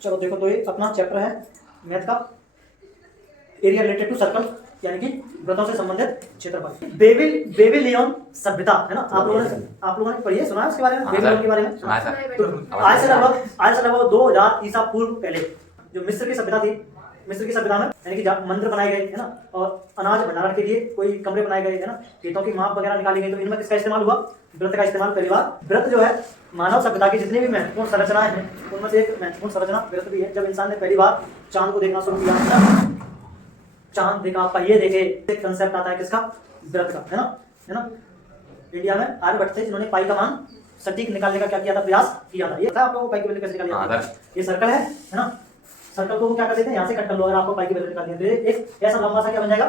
चलो देखो, तो ये अपना चैप्टर है मैथ का, एरिया रिलेटेड टू सर्कल, यानी कि वृत्तों से संबंधित क्षेत्रफल। बेबीलोनियन सभ्यता है ना, आप लोगों ने पढ़ी है, सुना है उसके बारे में, बेबीलोन के बारे में? तो आज से लगभग 2000 ईसा पूर्व पहले जो मिस्र की सभ्यता थी, मिस्र की सभ्यता में यानी कि मंदिर बनाए गए है ना, और अनाज भंडारण के लिए कोई कमरे बनाए गए है ना, खेतों की माप वगैरह निकाली गई, तो इनमें किसका इस्तेमाल हुआ? वृत्त का इस्तेमाल पहली बार। वृत्त जो है मानव सभ्यता की जितनी भी महत्वपूर्ण संरचनाएं हैं उनमें से एक महत्वपूर्ण संरचना वृत्त भी है। जब इंसान ने पहली बार चांद को देखना शुरू किया, चांद देखा, पहिए देखे, एक कंसेप्ट आता है किसका? वृत्त का, है ना। इंडिया में आर्यभट्ट थे जिन्होंने पाई का मान सटीक निकालने का क्या किया था? प्रयास किया था। ये था आप लोगों को पाई की वैल्यू कैसे निकाली जाती है? ये सर्कल है ना, सर्कल को क्या कर देते हैं, यहाँ से कट कर लो, अगर आपको पाई की वैल्यू निकालनी है तो एक ऐसा लंबा सा क्या बन जाएगा?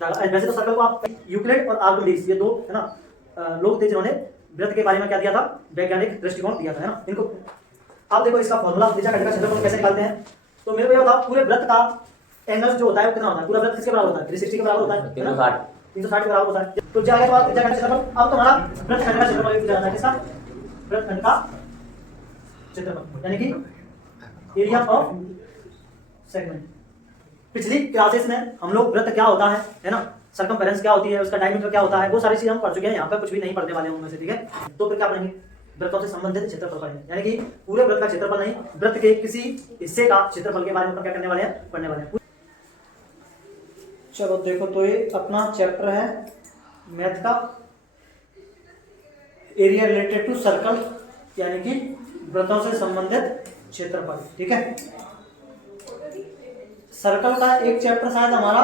वैसे तो सर्कल को आप यूक्लिड और आर्किमिडीज, ये दो है ना लोग थे जिन्होंने वृत्त के बारे में क्या दिया था? वैज्ञानिक दृष्टिकोण दिया था, है ना। इनको आप देखो, इसका फॉर्मूला त्रिज्या खंड का क्षेत्रफल कैसे निकालते हैं? तो मेरे को ये बताओ, पूरे वृत्त का एंगल जो होता है वो कितना होता है? पूरा वृत्त किसके बराबर होता है? 360 के बराबर होता है, 360 के बराबर होता है। तो जाएगा तो आप त्रिज्या खंड क्षेत्रफल, अब तुम्हारा वृत्त खंड का क्षेत्रफल जाना है किसका? वृत्त खंड का क्षेत्रफल, यानी कि एरिया ऑफ सेगमेंट। पिछली क्लासेस में हम लोग वृत्त क्या होता है ना, सर्कमफेरेंस क्या होती है, उसका डायमीटर क्या होता है, वो सारी चीजें हम पढ़ चुके हैं। यहाँ पे कुछ भी नहीं पढ़ने वाले हैं उनमें से, ठीक है। तो फिर क्या पढ़ेंगे? वृत्तों से संबंधित क्षेत्रफल पढ़ेंगे, यानी कि पूरे वृत्त का क्षेत्रफल नहीं, वृत्त के किसी हिस्से का क्षेत्रफल के बारे में क्या करने वाले हैं? पढ़ने वाले हैं। चलो देखो, तो ये अपना चैप्टर है मैथ का, एरिया रिलेटेड टू सर्कल, यानी कि वृत्तों से संबंधित क्षेत्रफल, ठीक है। सर्कल का एक चैप्टर शायद हमारा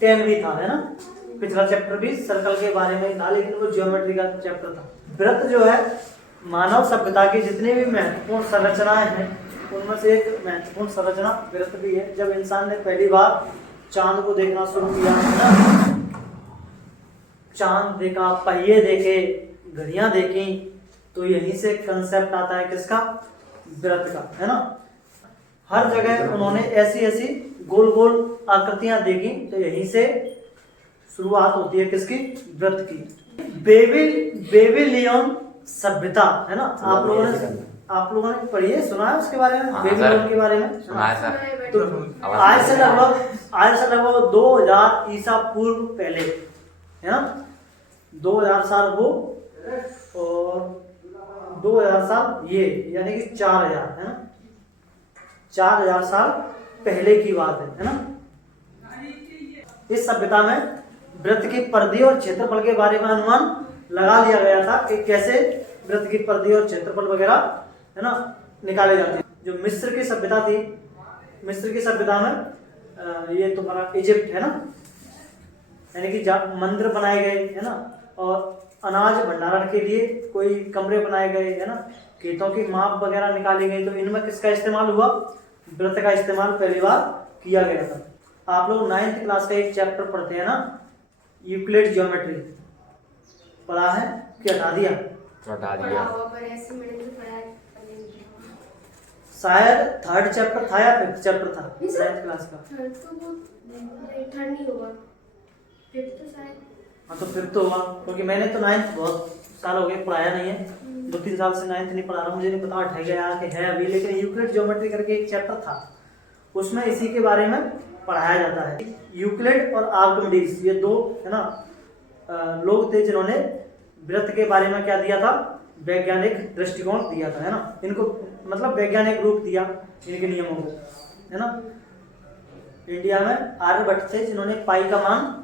10 भी था, है ना। पिछला चैप्टर भी सर्कल के बारे में था, लेकिन वो ज्योमेट्री का चैप्टर था। वृत्त जो है मानव सभ्यता की जितनी भी महत्वपूर्ण संरचनाएं हैं उनमें से एक महत्वपूर्ण संरचना वृत्त भी है। जब इंसान ने पहली बार चांद को देखना शुरू किया, चांद देखा, पहिए देखे, घड़ियां देखी, तो यहीं से कंसेप्ट आता है किसका? वृत्त का, है ना। हर जगह उन्होंने ऐसी ऐसी गोल गोल आकृतियां देखी, तो यहीं से शुरुआत होती है किसकी? वृत्त की। बेबीलोनियन सभ्यता, है ना, आप लोगों ने पढ़ी है, सुना है उसके बारे में? बेबीलोन के बारे में सुना है सर। तो आज से लगभग 2000 ईसा पूर्व पहले, है ना, 2000 साल वो और 2000 साल ये, यानी कि 4000, है ना, 4000 साल पहले की बात है ना। इस सभ्यता में वृत्त की परिधि और क्षेत्रफल के बारे में अनुमान लगा लिया गया था कि कैसे वृत्त की परिधि और क्षेत्रफल वगैरह, है ना, निकाले जाते हैं। जो मिस्र की सभ्यता थी, मिस्र की सभ्यता में ये तुम्हारा इजिप्ट, है ना, यानी कि मंदिर बनाए गए, है ना, और अनाज भंडारण के लिए कोई कमरे बनाए गए, है ना, खेतों की माप वगैरह निकाली गई, तो इनमें किसका इस्तेमाल हुआ? वृत्त का इस्तेमाल पहली बार किया गया था। आप लोग 9th क्लास का एक चैप्टर पढ़ते हैं ना, यूक्लिड ज्योमेट्री, पढ़ा है कि हटा दिया? शायद 3rd चैप्टर था या 5th चैप्टर था 9th क्लास का? थर्ड नहीं होगा, 5th तो शायद। हाँ, तो फिर तो हुआ, क्योंकि मैंने तो 9th बहुत साल हो गए पढ़ाया नहीं है, 2-3 साल से 9th नहीं पढ़ा रहा, मुझे नहीं पता हट गया कि है अभी, लेकिन यूक्लिड ज्योमेट्री करके एक चैप्टर था, उसमें इसी के बारे में पढ़ाया जाता है। यूक्लिड और आर्किमिडीज, ये दो, है ना, लोग थे जिन्होंने वृत्त के बारे में क्या दिया था? वैज्ञानिक दृष्टिकोण दिया था, है ना। इनको मतलब वैज्ञानिक रूप दिया इनके नियमों को, है ना। इंडिया में आर्यभट्ट थे जिन्होंने पाई का मान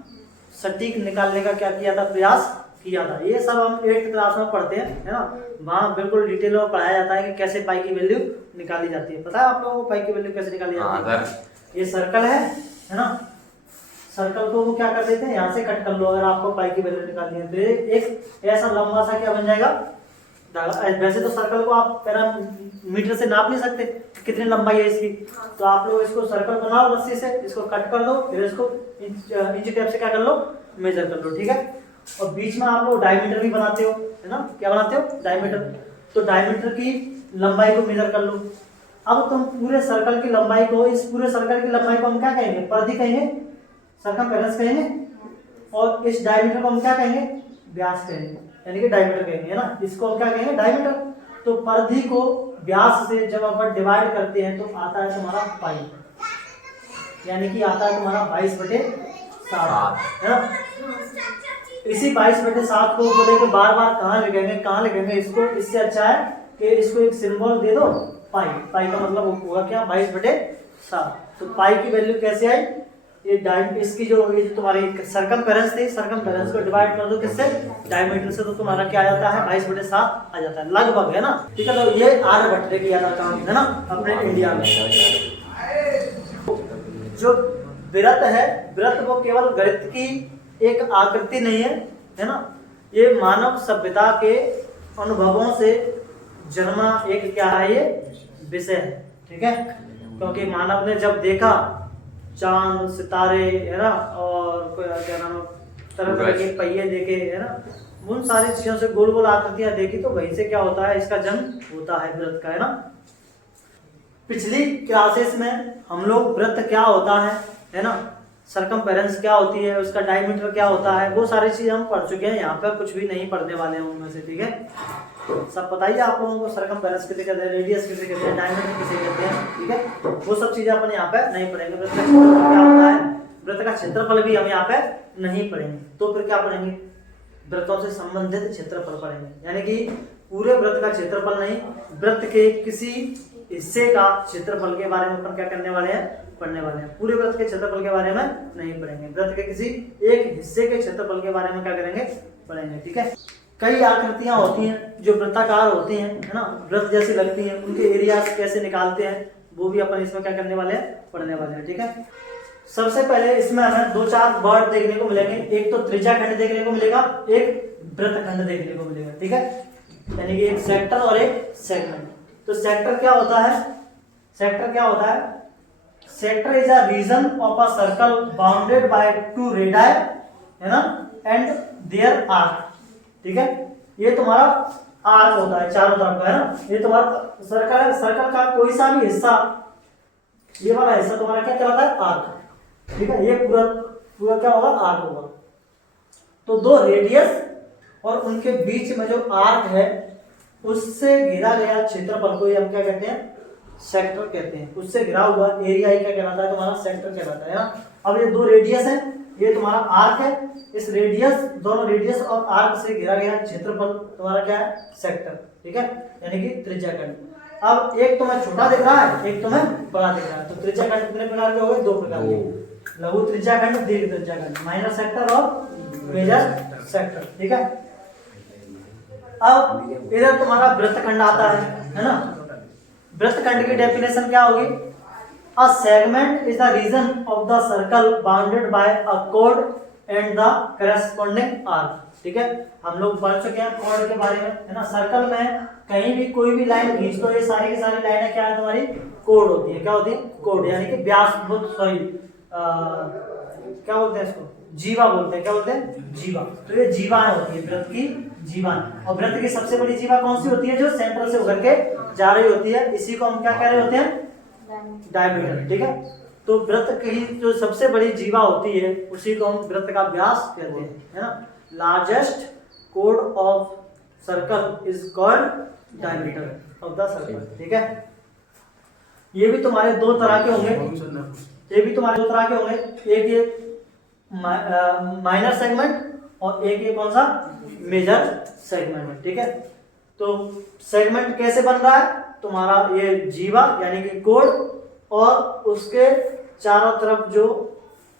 सटीक निकालने का क्या किया था? प्रयास किया था। ये सब हम 8th क्लास में पढ़ते हैं, है ना, वहाँ बिल्कुल डिटेल में पढ़ाया जाता है कि कैसे पाई की वैल्यू निकाली जाती है। पता है आप लोगों को पाई की वैल्यू कैसे निकाली जाती है? ये सर्कल है ना, सर्कल को वो क्या कर देते हैं, यहाँ से कट कर लो, अगर आपको पाई की वैल्यू निकालनी है तो एक ऐसा लंबा सा क्या बन जाएगा? वैसे तो सर्कल को आप पैरामीटर से नाप नहीं सकते कितनी लंबाई है इसकी, तो आप लोग इसको सर्कल बनाओ रस्सी से, इसको कट कर दो, फिर इसको इंच टेप से क्या कर लो? मेजर कर लो, ठीक है। और बीच में आप लोग डायमीटर भी बनाते हो, है ना, क्या बनाते हो? डायमीटर। तो डायमीटर की लंबाई को मेजर कर लो। अब तुम पूरे सर्कल की लंबाई को, इस पूरे सर्कल की लंबाई को हम क्या कहेंगे? परिधि कहेंगे, सर्कमफेरेंस कहेंगे, और इस डायमीटर को हम क्या कहेंगे? व्यास कहेंगे, यानी कि डायमीटर कहेंगे, है ना। इसको हम क्या कहेंगे? डायमीटर। तो परिधि को व्यास से जब अपन डिवाइड करते हैं तो आता है तुम्हारा पाई, यानी कि आता है तुम्हारा 22/7 है ना। इसी 22/7 को बोलेंगे बार बार कहाँ लिखेंगे इसको, इससे अच्छा है कि इसको एक सिंबल दे दो पाई। पाई का मतलब होगा क्या, 22/7। तो पाई की वैल्यू कैसे आई, इसकी जो ये तुम्हारी सरकमफेरेंस थी, सरकमफेरेंस को डिवाइड कर दो किससे, डायमीटर से, तो तुम्हारा क्या आ जाता है 22/7 आ जाता है लगभग, है ना। ठीक है, तो ये आर्यभट्ट ने किया था काम, है ना, अपने इंडिया में। जो वृत्त है, वृत्त वो केवल गणित की एक आकृति नहीं है ना, ये मानव सभ्यता के अनुभवों से जन्मा एक क्या है, ये विषय है। ठीक है, क्योंकि मानव ने जब देखा चांद सितारे, है ना, और क्या नाम, तरह तरह के पहिए देखे, है ना, उन सारी चीजों से गोल गोल आकृतियां देखी, तो वहीं से क्या होता है, इसका जन्म होता है वृत्त का, है ना। पिछली क्लासेस में हम लोग वृत्त क्या होता है ना, सरकमफेरेंस क्या होती है, उसका डायमीटर क्या होता है, वो सारी चीजें हम पढ़ चुके हैं। यहाँ पर कुछ भी नहीं पढ़ने वाले हैं उनमें से। ठीक है, सब बताइए आप लोगों को, सरकमफेरेंस किसे कहते हैं, रेडियस किसे कहते हैं, डायमीटर किसे कहते हैं। ठीक है, वो सब चीजें अपन यहाँ पे नहीं पढ़ेंगे। वृत्त का क्षेत्रफल क्या होता है, वृत्त का क्षेत्रफल भी हम यहाँ पे नहीं पढ़ेंगे। तो फिर क्या पढ़ेंगे, वृत्तों से संबंधित क्षेत्रफल पढ़ेंगे, यानी कि पूरे वृत्त का क्षेत्रफल नहीं, वृत्त के किसी हिस्से का क्षेत्रफल के बारे में अपन क्या करने वाले हैं, पढ़ने वाले हैं। पूरे वृत्त के क्षेत्रफल के बारे में नहीं पढ़ेंगे, वृत्त के किसी एक हिस्से के क्षेत्रफल के बारे में क्या करेंगे, पढ़ेंगे। ठीक है, कई आकृतियां होती हैं जो वृत्ताकार होती हैं, है ना, वृत्त जैसी लगती हैं, उनके एरियाज कैसे निकालते हैं वो भी अपन इसमें क्या करने वाले हैं, पढ़ने वाले हैं। ठीक है, सबसे पहले इसमें हमें 2-4 वर्ड देखने को मिलेंगे। एक तो त्रिज्याखंड देखने को मिलेगा, एक वृत्तखंड देखने को मिलेगा। ठीक है, यानी कि एक सेक्टर और एक सेगमेंट। तो सेक्टर क्या होता है, सेक्टर क्या होता है, sector is a region of a circle bounded by 2 radii, है ना, एंड देयर आर्क। ठीक है, ये तुम्हारा आर्क होता है चारों तरफ का, है ना, ये तुम्हारा सर्कल है, सर्कल का कोई सा भी हिस्सा, ये वाला हिस्सा तुम्हारा क्या कहलाता है, आर्क। ठीक है, ये पूरा क्या होगा, आर्क होगा। तो 2 रेडियस और उनके बीच में जो आर्क है उससे घिरा गया क्षेत्रफल को हम क्या कहते हैं, सेक्टर कहते हैं। उससे घिरा हुआ एरिया ही क्या कहलाता है, तुम्हारा सेक्टर कहलाता है ना। अब ये 2 रेडियस है, ये तुम्हारा आर्क है, इस रेडियस, दोनों रेडियस और आर्क से घिरा गया क्षेत्रफल तुम्हारा क्या है, सेक्टर। ठीक है, यानी कि त्रिज्याखंड। अब एक तुम्हें छोटा दिख रहा है, एक तुम्हें बड़ा दिख रहा है, तो त्रिज्याखंड कितने प्रकार के हो गए, 2 प्रकार के, लघु त्रिज्याखंड, दीर्घ त्रिज्याखंड, माइनर सेक्टर और मेजर सेक्टर। ठीक है, अब इधर तुम्हारा वृत्तखंड आता है ना। वृत्तखंड की डेफिनेशन क्या होगी, a segment is the region of the circle bounded by a कोड एंड द करेस्पॉन्डिंग आर्क। ठीक है, हम लोग पढ़ चुके हैं कोड के बारे में, है ना। सर्कल में कहीं भी कोई भी लाइन खींच दो, ये सारी की सारी लाइनें क्या है, तुम्हारी कोड होती है। क्या होती है, कोड, यानी कि व्यास, सॉरी क्या बोलते हैं इसको, जीवा बोलते हैं। क्या बोलते हैं, जीवा। तो ये जीवाएं होती है, वृत्त की जीवाएं। और वृत्त की सबसे बड़ी जीवा कौन सी होती है, जो सेंटर से उभर के जा रही होती है, इसी को हम क्या कह रहे होते हैं, डायमीटर। ठीक है, तो वृत्त की जो सबसे बड़ी जीवा होती है उसी को हम वृत्त का व्यास कहते हैं, है ना। Largest code of circle is called diameter of the circle. ठीक है, ये भी तुम्हारे 2 तरह के होंगे, ये भी तुम्हारे 2 तरह के होंगे, एक ये माइनर सेगमेंट और एक ये कौन सा, मेजर सेगमेंट। ठीक है, तो सेगमेंट कैसे बन रहा है, तुम्हारा ये जीवा यानी कि कोड और उसके चारों तरफ जो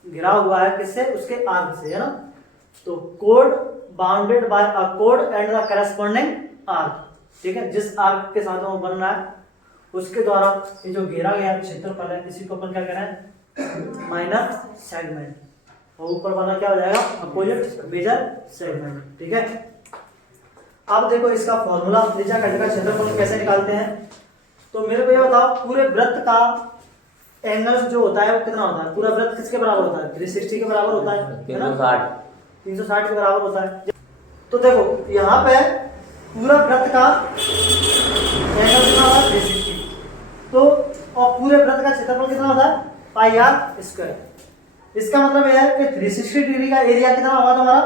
घिरा हुआ है किससे, उसके आर्क से, है ना। तो कोड बाउंडेड बाय अ कोड एंड द करेस्पॉन्डिंग आर्क। ठीक है, जिस आर्क के साथ वो बन रहा है उसके द्वारा ये जो घेरा गया क्षेत्रफल है, इसी को अपन क्या कह रहे हैं, माइनर सेगमेंट। और ऊपर वाला क्या हो जाएगा, अपोजिट, मेजर सेगमेंट। ठीक है, अब देखो इसका फॉर्मूला, त्रिज्याखंड का क्षेत्रफल कैसे निकालते हैं। तो मेरे को ये बताओ, पूरे वृत्त का एंगल जो होता है वो कितना होता है, पूरा वृत्त किसके बराबर होता है, 360 के बराबर होता है, 360 के बराबर होता है। तो देखो यहाँ पे पूरा वृत्त का एंगल कितना होता है, 360। तो और पूरे वृत्त का क्षेत्रफल कितना होता है, पाई आर स्क्वायर। इसका मतलब यह है कि 360 डिग्री का एरिया कितना होगा तुम्हारा,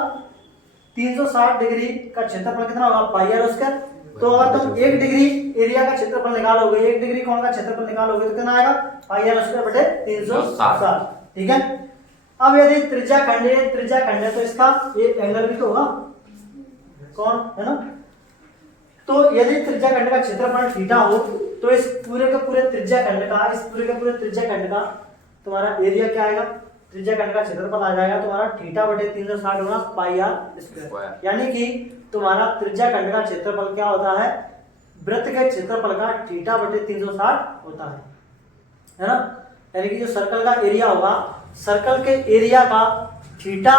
360 डिग्री का क्षेत्रफल कितना होगा, पाई आर स्क्वायर। तो अगर तुम 1 डिग्री एरिया का क्षेत्रफल निकालोगे, 1 डिग्री कोण का क्षेत्रफल निकालोगे तो कितना आएगा, पाई आर स्क्वायर बटे 360। ठीक है। अब यदि त्रिज्या खंड है तो इसका ये एंगल भी तो होगा, कौन है ना। तो यदि त्रिज्या खंड का क्षेत्रफल थीटा हो तो इस पूरे के पूरे त्रिज्या खंड का तुम्हारा एरिया क्या आएगा, त्रिज्या खंड का क्षेत्रफल आ जाएगा तुम्हारा थीटा बटे 360 गुना पाई आर स्क्वायर। यानी कि तुम्हारा त्रिज्या खंड का क्षेत्रफल क्या होता है, वृत्त के क्षेत्रफल का थीटा बटे 360 होता है ना। यानी कि जो सर्कल का एरिया होगा, सर्कल के एरिया का थीटा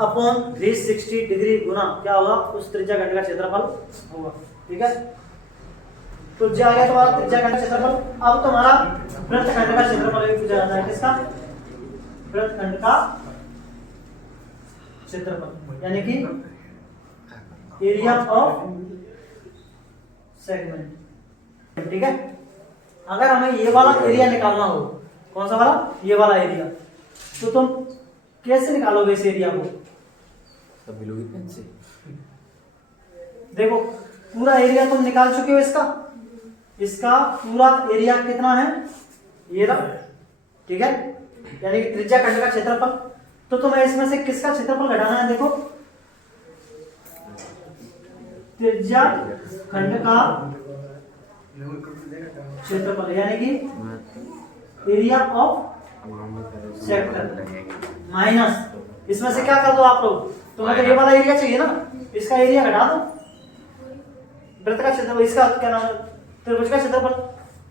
अपॉन 360 डिग्री गुना क्या होगा, उस त्रिज्या खंड का क्षेत्रफल होगा। ठीक है। तो जो आ गया तुम्हारा त्रिज्या खंड का क्षेत्रफल। अब तुम्हारा वृत्त खंड का क्षेत्रफल भी पूछा जाता है, किसका, वृत्त खंड का क्षेत्रफल, यानी कि एरिया ऑफ सेगमेंट। ठीक है। अगर हमें ये वाला एरिया निकालना हो, कौन सा वाला, ये वाला एरिया, तो तुम कैसे निकालोगे इस एरिया को, देखो पूरा एरिया तुम निकाल चुके हो, इसका पूरा एरिया कितना है, ये रहा। ठीक है। यानी कि त्रिज्या खंड का क्षेत्रफल। तो तुम्हें इसमें से किसका क्षेत्रफल घटाना है, देखो त्रिज्या खंड का क्षेत्रफल, यानी कि एरिया ऑफ सेक्टर माइनस, इसमें से क्या कर दो आप लोग, तुम्हें तो ये वाला एरिया चाहिए ना, इसका एरिया घटा दो, वृत्त का क्षेत्रफल, इसका क्या नाम है, त्रिभुज का क्षेत्रफल,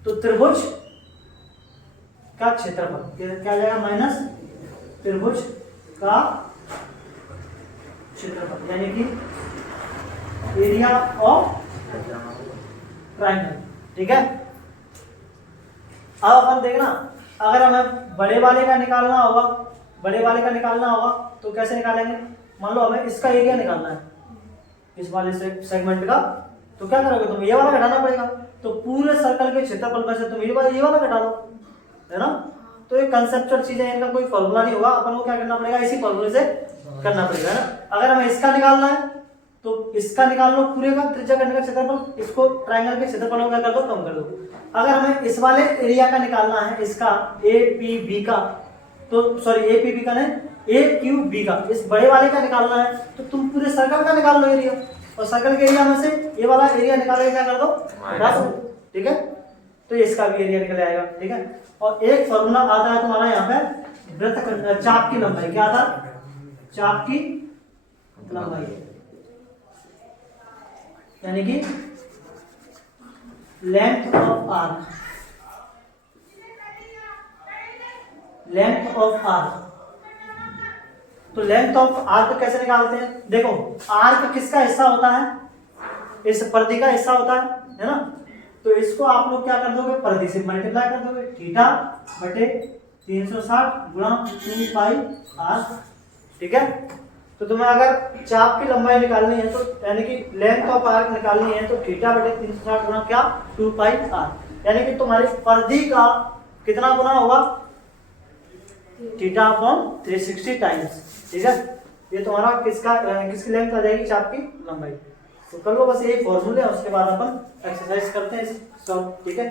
तो त्रिभुज का क्षेत्रफल क्या आ जाएगा, माइनस त्रिभुज का क्षेत्रफल, यानी कि एरिया ऑफ ट्रायंगल। ठीक है। अब अपन देखना, अगर हमें बड़े वाले का निकालना होगा तो कैसे निकालेंगे, मान लो हमें इसका एरिया निकालना है, इस वाले सेगमेंट का, तो क्या करोगे तुम, ये वाला घटाना पड़ेगा। तो पूरे सर्कल के क्षेत्रफल में से तुम ये वाला घटा दो, है ना। तो ये कंसेप्चुअल चीज है, इनका कोई फॉर्मूला नहीं होगा, अपन को क्या करना पड़ेगा, इसी फॉर्मूले से करना पड़ेगा ना। अगर हमें इसका निकालना है तो इसका निकाल लो पूरे का, त्रिज्या खंड का क्षेत्रफल, इसको ट्रायंगल के क्षेत्रफल में क्या कर दो, कम कर दो। अगर हमें इस वाले एरिया का निकालना है, इसका APB का, तो सॉरी APB का नहीं, AQB का, इस बड़े वाले का निकालना है, तो तुम पूरे सर्कल का निकाल लो एरिया, और सर्कल के एरिया में से ये वाला एरिया निकाल के क्या कर दो, घटा दो। ठीक है। तो इसका भी एरिया निकल आएगा। ठीक है। और एक फॉर्मूला आता है तुम्हारा यहाँ पे, वृत्त चाप की लंबाई, क्या आता है, चाप की लंबाई, यानी कि लेंथ ऑफ आर्क, तो लेंथ ऑफ आर्क कैसे निकालते हैं, देखो आर्क किसका हिस्सा होता है, इस परिधि का हिस्सा होता है ना। तो इसको आप लोग क्या कर दोगे, परिधि से मल्टीप्लाई कर दोगे, थीटा बटे 360 गुणा 2 पाई आर। ठीक है। तो तुम्हें अगर चाप की लंबाई निकालनी है, तो यानी कि लेंथ ऑफ आर्क निकालनी है, तो थीटा बटे 360 गुणा क्या, 2 पाई आर, यानी कि तुम्हारी परिधि का कितना गुना होगा, थीटा अपॉन 360 टाइम्स। ठीक है। ये तुम्हारा किसकी लेंथ आ जाएगी, चाप की लंबाई। तो कर लो बस, यही फॉर्मूले है, उसके बाद अपन एक्सरसाइज करते हैं। ठीक है।